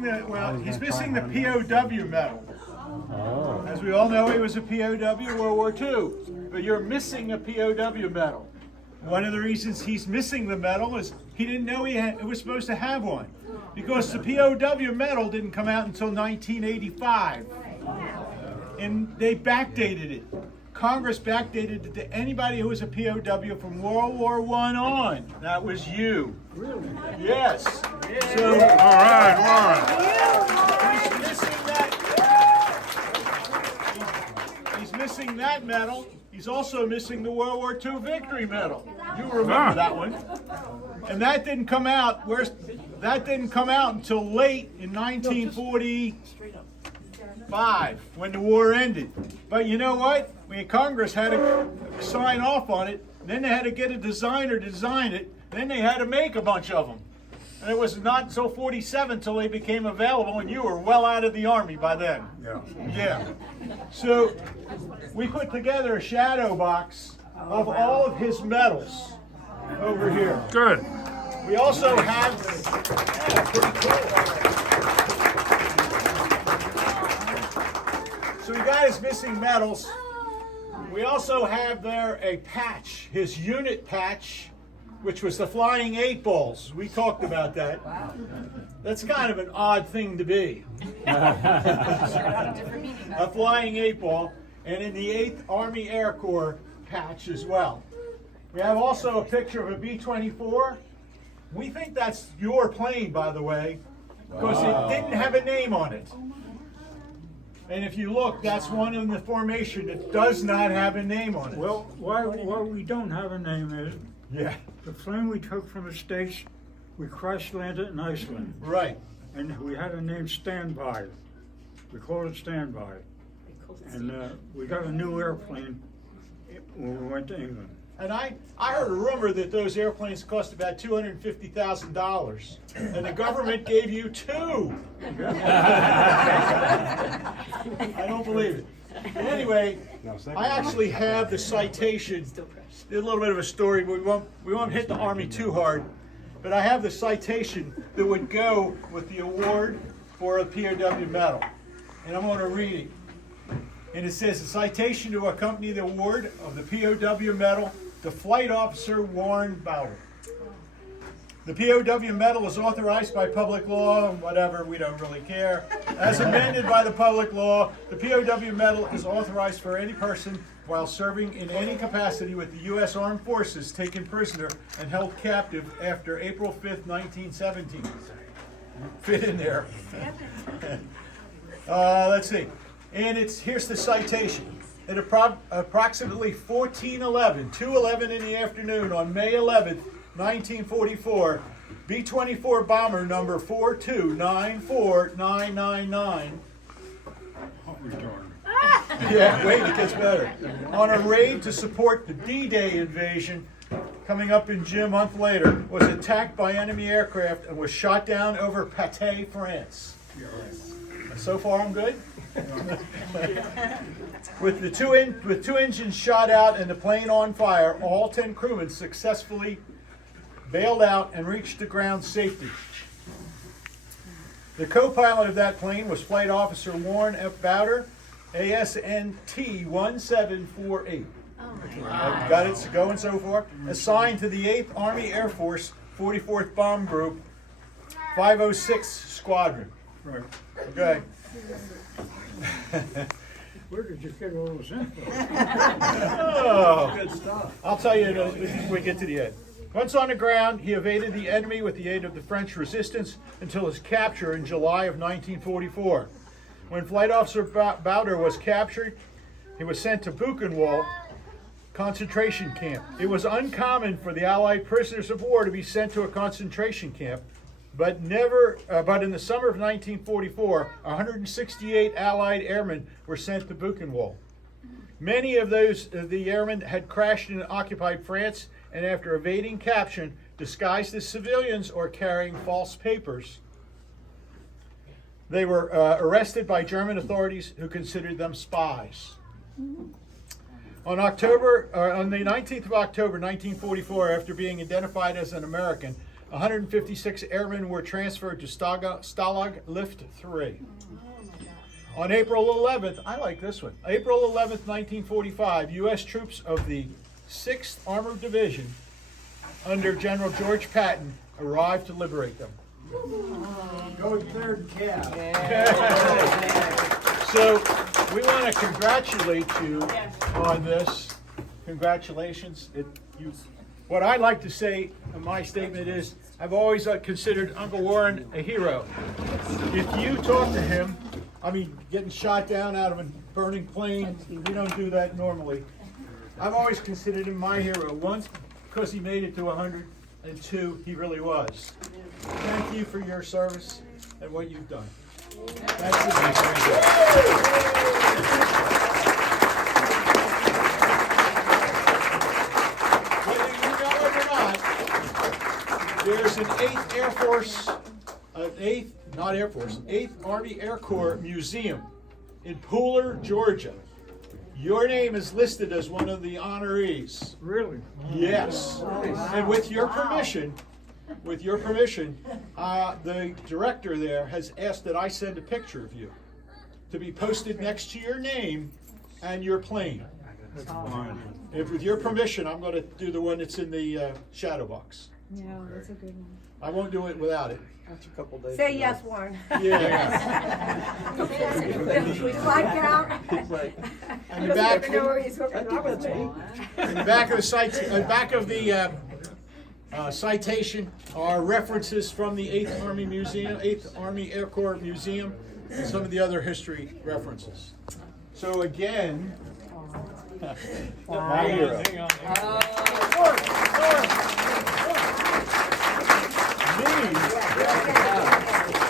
missing the POW medal. Oh. As we all know, he was a POW World War II, but you're missing a POW medal. One of the reasons he's missing the medal is he didn't know he was supposed to have one, because the POW medal didn't come out until 1985, and they backdated it. Congress backdated it to anybody who was a POW from World War I on. That was you. Really? Yes. So, All right, Warren. he's missing that medal. He's also missing the World War II victory medal. You remember that one? And that didn't come out. That didn't come out until late in 1945, when the war ended. But you know what? Congress had to sign off on it. Then they had to get a designer to design it. Then they had to make a bunch of them. And it was not until 47 until they became available, and you were well out of the Army by then. Yeah. So we put together a shadow box of all of his medals over here. Good. We also have, pretty cool. So we got his missing medals. We also have there a patch, his unit patch, which was the flying 8 balls. We talked about that. That's kind of an odd thing to be. A flying 8 ball, and in the 8th Army Air Corps patch as well. We have also a picture of a B-24. We think that's your plane, by the way, because it didn't have a name on it. And if you look, that's one in the formation that does not have a name on it. Well, why we don't have a name is the plane we took from the States, we crash landed in Iceland. Right. And we had a name Standby. We called it Standby. And we got a new airplane when we went to England. And I heard a rumor that those airplanes cost about $250,000, and the government gave you 2. I don't believe it. But anyway, I actually have the citation. A little bit of a story. We won't hit the Army too hard, but I have the citation that would go with the award for a POW medal, and I'm going to read it. And it says, "A citation to accompany the award of the POW medal to Flight Officer Warren Bauder. The POW medal is authorized by public law, whatever, we don't really care. As amended by the public law, the POW medal is authorized for any person while serving in any capacity with the U.S. Armed Forces taken prisoner and held captive after April 5th, 1917. Fit in there. Let's see. And here's the citation. At approximately 2:11 in the afternoon on May 11th, 1944, B-24 bomber number 4294999. Yeah, wait, it gets better. On a raid to support the D-Day invasion, coming up in June a month later, was attacked by enemy aircraft and was shot down over Patay, France. So far, I'm good. With two engines shot out and the plane on fire, all 10 crewmen successfully bailed out and reached the ground safety. The co-pilot of that plane was Flight Officer Warren F. Bauder, ASNT 1748. Got it going so far? Assigned to the 8th Army Air Force 44th Bomb Group 506 Squadron. Right. Okay. Where did you get all those info? Oh, good stuff. I'll tell you when we get to the end. Once on the ground, he evaded the enemy with the aid of the French resistance until his capture in July of 1944. When Flight Officer Bauder was captured, he was sent to Buchenwald concentration camp. It was uncommon for the Allied prisoners of war to be sent to a concentration camp, but in the summer of 1944, 168 Allied airmen were sent to Buchenwald. Many of the airmen had crashed in occupied France, and after evading capture, disguised as civilians or carrying false papers, they were arrested by German authorities who considered them spies. On the 19th of October, 1944, after being identified as an American, 156 airmen were transferred to Stalag Luft 3. On April 11th, I like this one, April 11th, 1945, U.S. troops of the 6th Armored Division under General George Patton arrived to liberate them. Go third cab. So we want to congratulate you on this. Congratulations. What I like to say in my statement is, I've always considered Uncle Warren a hero. If you talk to him, I mean, getting shot down out of a burning plane, we don't do that normally. I've always considered him my hero. Once, because he made it to 100, and two, he really was. Thank you for your service and what you've done. That's whether you know it or not, there's an 8th Air Force, 8th Army Air Corps Museum in Pooler, Georgia. Your name is listed as one of the honorees. Really? Yes. And with your permission, the director there has asked that I send a picture of you to be posted next to your name and your plane. That's fine. If with your permission, I'm going to do the one that's in the shadow box. Yeah, that's a good one. I won't do it without it. That's a couple days. Say yes, Warren. Yeah. We slide down. And the back, Never know where he's hooking up with me. in the back of the citation are references from the 8th Army Museum, 8th Army Air Corps Museum, and some of the other history references. So again, my hero.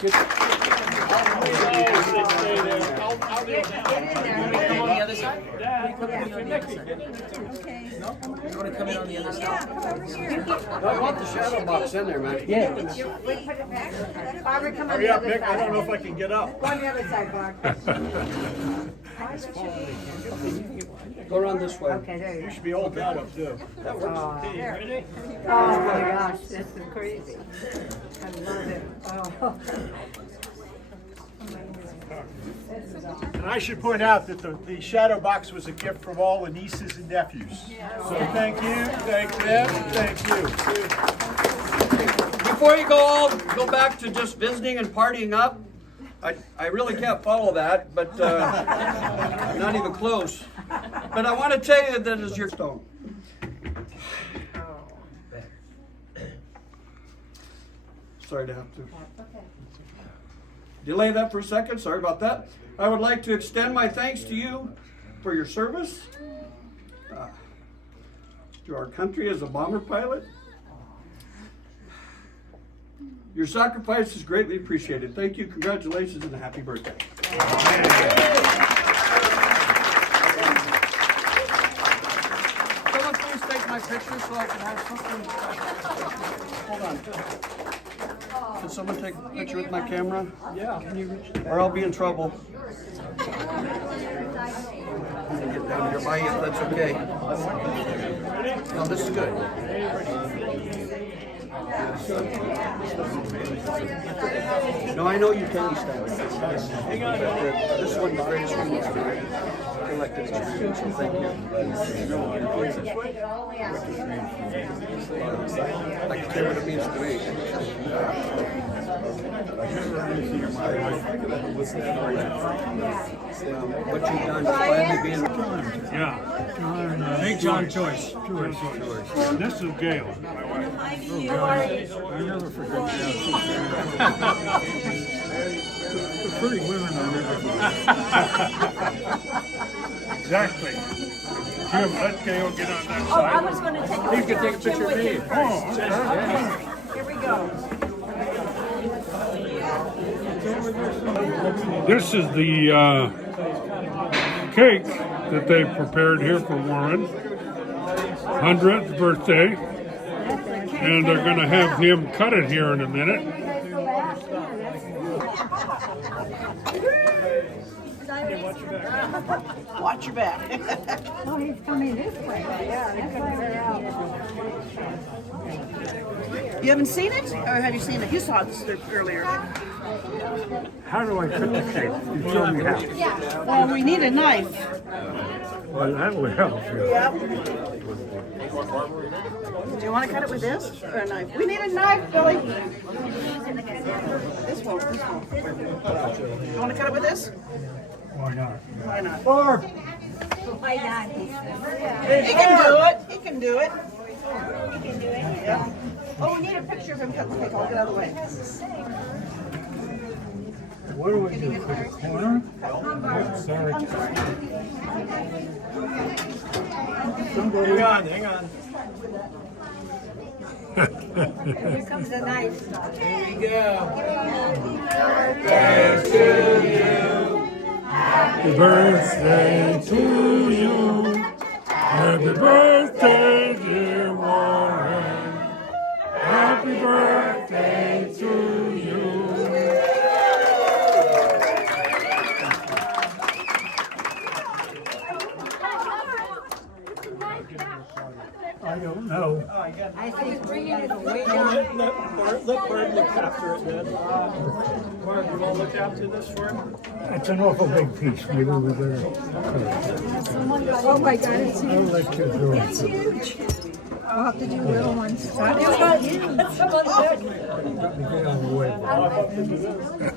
Get in there. On the other side? Okay. You want to come in on the other side? Yeah, come over here. I want the shadow box in there, man. Yeah. Wait, put it back. Barbara, come on Hurry the up, other Nick. side. I don't know if I can get up. Go on the other side, Barb. Go around this way. Okay, there you You go. should be all got up too. That works. There. Oh my gosh, this is crazy. I love it. Oh. And I should point out that the shadow box was a gift from all the nieces and nephews. So thank you, thank them, thank you. Before you go back to just visiting and partying up. I really can't follow that, but not even close. But I want to tell you that is your stone. Sorry to have to delay that for a second. Sorry about that. I would like to extend my thanks to you for your service to our country as a bomber pilot. Your sacrifice is greatly appreciated. Thank you, congratulations, and a happy birthday. Someone please take my picture so I can have something. Hold on. Can someone take a picture with my camera? Yeah. Can you reach? Or I'll be in trouble. I'm gonna get down here by you if that's okay. No, this is good. No, I know you can stand. Hang on. This one, the greatest one was collected experience, so thank you. Like the camera that means to me. What you've done, gladly being. Yeah. St. John Choice. This is Gail, my wife. I never forget that. The pretty women are never Exactly. Jim, let Gail get on that Oh, I side. was going to take a You can take a picture of me. Oh, Here we go. this is the cake that they prepared here for Warren. 100th birthday. And they're going to have him cut it here in a minute. Watch your back. Oh, he's coming this way. Yeah, that's why we're out. You haven't seen it? Or have you seen it? You saw it earlier. How do I cut the cake? You show me how. Well, we need a knife. Well, that would help. Yep. Do you want to cut it with this or a knife? We need a knife, Billy. This one. You want to cut it with this? Why not? Why not? Barb! Why not? He can do it. He can do it. Yeah. Oh, we need a picture of him cutting the cake. I'll get out of the way. What do we do? For the corner? Oh, sorry. Hang on. Here comes the knife. Happy birthday to you. Happy birthday, dear Warren. Happy birthday to you. I don't know. I think bringing it way down. Let Barb look after it then. Barb, you want to look after this for him? It's an awful big piece. Maybe we better. Oh my God, it's huge. I'll let you do it. It's huge. I'll have to do little ones. It's not huge. Get out of the way.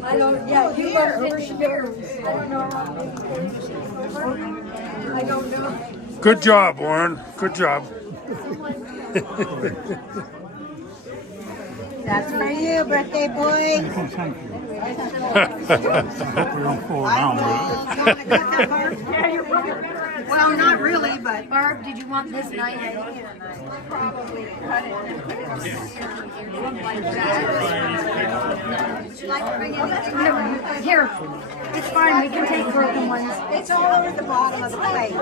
I don't, yeah, you are over here. I don't know how big. I don't know. Good job, Warren. Good job. That's for you, birthday boy. Thank you. We don't fall down with it. Well, not really, but. Barb, did you want this knife? Probably cut it and put it on. Would you like to bring anything? Here, it's fine. We can take broken ones. It's all over the bottom of the plate.